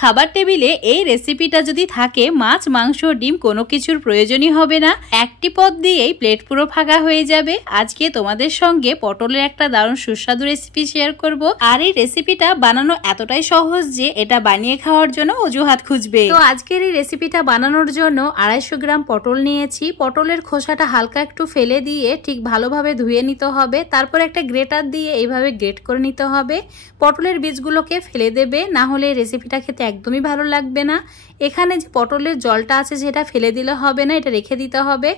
খাবার টেবিলে এই রেসিপিটা যদি থাকে মাছ মাংস ডিম কোনো কিছুর প্রয়োজনই হবে না, একটি পদ দিয়েই প্লেট পুরো ফাঁকা হয়ে যাবে। আজকে তোমাদের সঙ্গে পটলের একটা দারুণ সুস্বাদু রেসিপি শেয়ার করব। আর এই রেসিপিটা বানানো এতটাই সহজ যে এটা বানিয়ে খাওয়ার জন্য অজুহাত খুঁজবে। তো আজকের এই রেসিপিটা বানানোর জন্য 250 গ্রাম পটল নিয়েছি। পটলের খোসাটা হালকা একটু ফেলে দিয়ে ঠিক ভালোভাবে ধুয়ে নিতে হবে। তারপর একটা গ্রেটার দিয়ে এইভাবে গ্রেট করে নিতে হবে। পটলের বীজগুলোকে ফেলে দেবে, না হলে রেসিপিটা খেতে একদমই ভালো লাগবে না। এখানে যে পটলের জলটা আছে সেটা ফেলে দিলে হবে না, এটা রেখে দিতে হবে।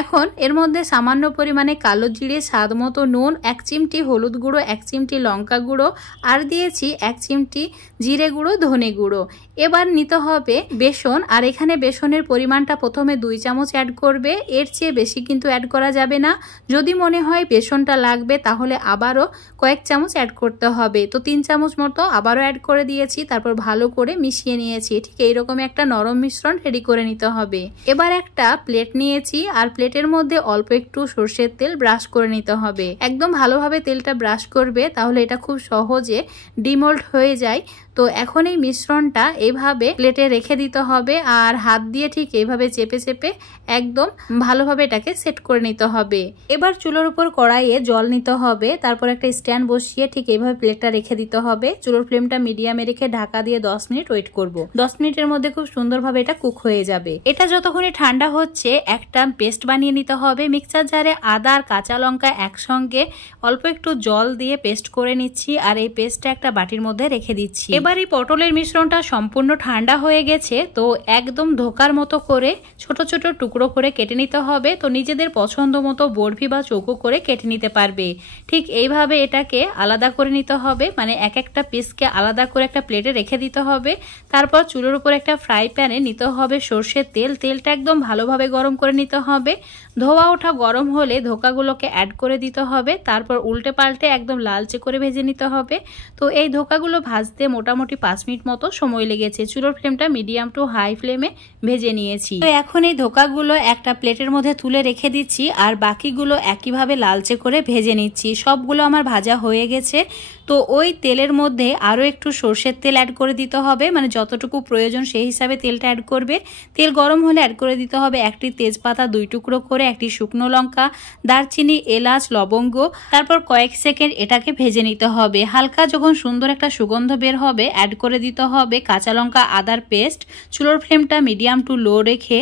এখন এর মধ্যে সামান্য পরিমাণে কালো জিরে, স্বাদ মতো নুন, 1 চিমটি হলুদ গুঁড়ো, 1 চিমটি লঙ্কা গুঁড়ো আর দিয়েছি 1 চিমটি জিরে গুঁড়ো, ধনে গুঁড়ো। এবার নিতে হবে বেসন। আর এখানে বেসনের পরিমাণটা প্রথমে 2 চামচ অ্যাড করবে, এর চেয়ে বেশি কিন্তু অ্যাড করা যাবে না। যদি মনে হয় বেসনটা লাগবে তাহলে আবারও কয়েক চামচ অ্যাড করতে হবে। তো 3 চামচ মতো আবারও অ্যাড করে দিয়েছি। তারপর ভালো করে মিশিয়ে নিয়েছি। ঠিক এইরকম একটা নরম মিশ্রণ রেডি করে নিতে হবে। এবার একটা প্লেট নিয়েছি আর প্লেটের মধ্যে অল্প একটু সরষের তেল ব্রাশ করে নিতে হবে। একদম ভালোভাবে তেলটা ব্রাশ করবে, তাহলে এটা খুব সহজে ডিমোল্ড হয়ে যায়। তো এখন এই মিশ্রণটা এইভাবে প্লেটে রেখে দিতে হবে আর হাত দিয়ে ঠিক এইভাবে চেপে চেপে একদম ভালোভাবে এটাকে সেট করে নিতে হবে। এবার চুলোর উপর কড়াইয়ে জল নিতে হবে। তারপর একটা স্ট্যান্ড বসিয়ে ঠিক এইভাবে প্লেটটা রেখে দিতে হবে। চুলোর ফ্লেমটা মিডিয়ামে রেখে ঢাকা দিয়ে 10 মিনিট ওয়েট করব। 10 মিনিটের মধ্যে খুব সুন্দরভাবে এটা কুক হয়ে যাবে। এটা যতক্ষণে ঠান্ডা হচ্ছে একটা পেস্ট বানিয়ে নিতে হবে। মিক্সার জারে আদা আর কাঁচা লঙ্কা একসঙ্গে অল্প একটু জল দিয়ে পেস্ট করে নিচ্ছি আর এই পেস্টটা একটা বাটির মধ্যে রেখে দিচ্ছি। এবার এই পটলের মিশ্রণটা সম্পূর্ণ ঠান্ডা হয়ে গেছে। তো একদম ধোকার মতো করে ছোট ছোট টুকরো করে কেটে নিতে হবে। তো নিজেদের পছন্দ মতো বরফি বা চৌকো করে কেটে নিতে পারবে। ঠিক এইভাবে এটাকে আলাদা করে নিতে হবে, মানে এক একটা পিসকে আলাদা করে একটা প্লেটে রেখে দিতে হবে। তারপর চুলোর উপর একটা ফ্রাই প্যানে নিতে হবে সর্ষের তেল। তেলটা একদম ভালোভাবে গরম করে নিতে হবে। ধোয়া ওঠা গরম হলে ধোকাগুলোকে অ্যাড করে দিতে হবে। তারপর উল্টে পাল্টে একদম লালচে করে ভেজে নিতে হবে। তো এই ধোকাগুলো ভাজতে মোটামুটি 5 মিনিট মতো সময় লেগেছে। চুলোর ফ্লেমটা মিডিয়াম টু হাই ফ্লেমে ভেজে নিয়েছি। তো এখন এই ধোকাগুলো একটা প্লেটের মধ্যে তুলে রেখে দিচ্ছি আর বাকিগুলো একইভাবে লালচে করে ভেজে নিচ্ছি। সবগুলো আমার ভাজা হয়ে গেছে। তো ওই তেলের মধ্যে আরও একটু সর্ষের তেল অ্যাড করে দিতে হবে, মানে যতটুকু প্রয়োজন সেই হিসাবে তেলটা অ্যাড করবে। তেল গরম হলে অ্যাড করে দিতে হবে একটি তেজপাতা 2 টুকরো করে, একটি শুকনো লঙ্কা, দারচিনি, এলাচ, লবঙ্গ। তারপর কয়েক সেকেন্ড এটাকে ভেজে নিতে হবে। হালকা যখন সুন্দর একটা সুগন্ধ বের হবে অ্যাড করে দিতে হবে কাঁচা লঙ্কা আদার পেস্ট। চুলোর ফ্লেমটা মিডিয়াম টু লো রেখে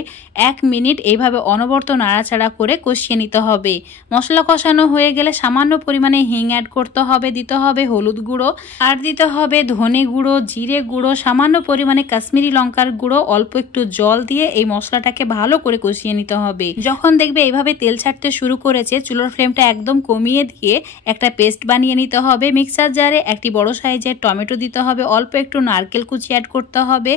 1 মিনিট এইভাবে অনবরত নাড়াচাড়া করে কষিয়ে নিতে হবে। মশলা কষানো হয়ে গেলে সামান্য পরিমাণে হিং অ্যাড করতে হবে, দিতে হবে হলুদ গুঁড়ো আর দিতে হবে ধনে গুঁড়ো, জিরে গুঁড়ো, সামান্য পরিমাণে কাশ্মীরি লঙ্কার গুঁড়ো, অল্প একটু জল দিয়ে এই মশলাটাকে ভালো করে কষিয়ে নিতে হবে। যখন দেখবে এইভাবে তেল ছাড়তে শুরু করেছে চুলোর ফ্লেমটা একদম কমিয়ে দিয়ে একটা পেস্ট বানিয়ে নিতে হবে। মিক্সার জারে একটি বড় সাইজের টমেটো দিতে হবে, অল্প একটু নারকেল কুচি অ্যাড করতে হবে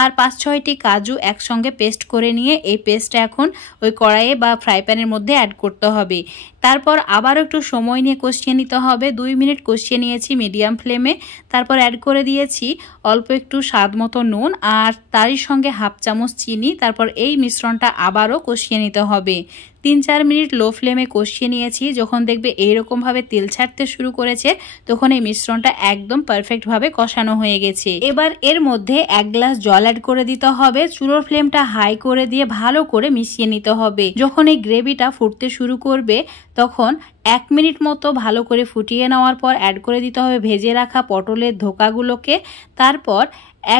আর 5-6টি কাজু একসঙ্গে পেস্ট করে নিয়ে এই পেস্টটা এখন ওই কড়াইয়ে বা ফ্রাই প্যানের মধ্যে অ্যাড করতে হবে। তারপর আবারও একটু সময় নিয়ে কষিয়ে নিতে হবে। 2 মিনিট কষিয়ে নিয়েছি মিডিয়াম ফ্লেমে। তারপর অ্যাড করে দিয়েছি অল্প একটু স্বাদ মতো নুন আর তারই সঙ্গে 1/2 চামচ চিনি। তারপর এই মিশ্রণটা আবারও কষিয়ে নিতে হবে। 3-4 মিনিট লো ফ্লেমে কষিয়ে নিয়েছি। যখন দেখবে এইরকমভাবে তেল ছাড়তে শুরু করেছে তখন এই মিশ্রণটা একদম পারফেক্টভাবে কষানো হয়ে গেছে। এবার এর মধ্যে 1 গ্লাস জল অ্যাড করে দিতে হবে। চুলোর ফ্লেমটা হাই করে দিয়ে ভালো করে মিশিয়ে নিতে হবে। যখন এই গ্রেভিটা ফুটতে শুরু করবে তখন 1 মিনিট মতো ভালো করে ফুটিয়ে নেওয়ার পর অ্যাড করে দিতে হবে ভেজে রাখা পটলের ধোকাগুলোকে। তারপর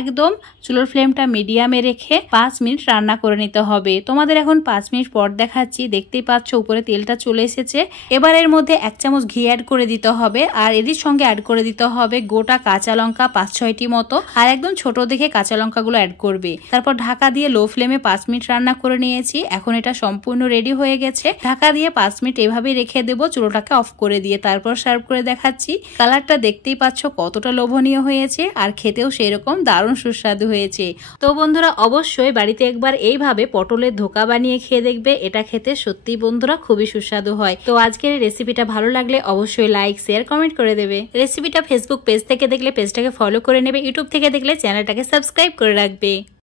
একদম চুলোর ফ্লেমটা মিডিয়ামে রেখে 5 মিনিট রান্না করে নিতে হবে। তোমাদের এখন 5 মিনিট পর দেখাচ্ছি। দেখতেই পাচ্ছ উপরে তেলটা চলে এসেছে। এবার এর মধ্যে 1 চামচ ঘি অ্যাড করে দিতে হবে আর এর সঙ্গে অ্যাড করে দিতে হবে গোটা কাঁচা লঙ্কা 5-6টি মতো আর একদম ছোট দেখে কাঁচা লঙ্কাগুলো অ্যাড করবে। তারপর ঢাকা দিয়ে লো ফ্লেমে 5 মিনিট রান্না করে নিয়েছি। এখন এটা সম্পূর্ণ রেডি হয়ে গেছে। ঢাকা দিয়ে 5 মিনিট এভাবেই রেখে দেবো চুলোটাকে অফ করে দিয়ে। তারপর সার্ভ করে দেখাচ্ছি। কালারটা দেখতেই পাচ্ছ কতটা লোভনীয় হয়েছে আর খেতেও সেরকম দারুণ সুস্বাদু হয়েছে। তো বন্ধুরা অবশ্যই বাড়িতে একবার এইভাবে পটলের ধোকা বানিয়ে খেয়ে দেখবে। এটা খেতে সত্যি বন্ধুরা খুবই সুস্বাদু হয়। তো আজকের এই রেসিপিটা ভালো লাগলে অবশ্যই লাইক, শেয়ার, কমেন্ট করে দেবে। রেসিপিটা ফেসবুক পেজ থেকে দেখলে পেজটাকে ফলো করে নেবে। ইউটিউব থেকে দেখলে চ্যানেলটাকে সাবস্ক্রাইব করে রাখবে।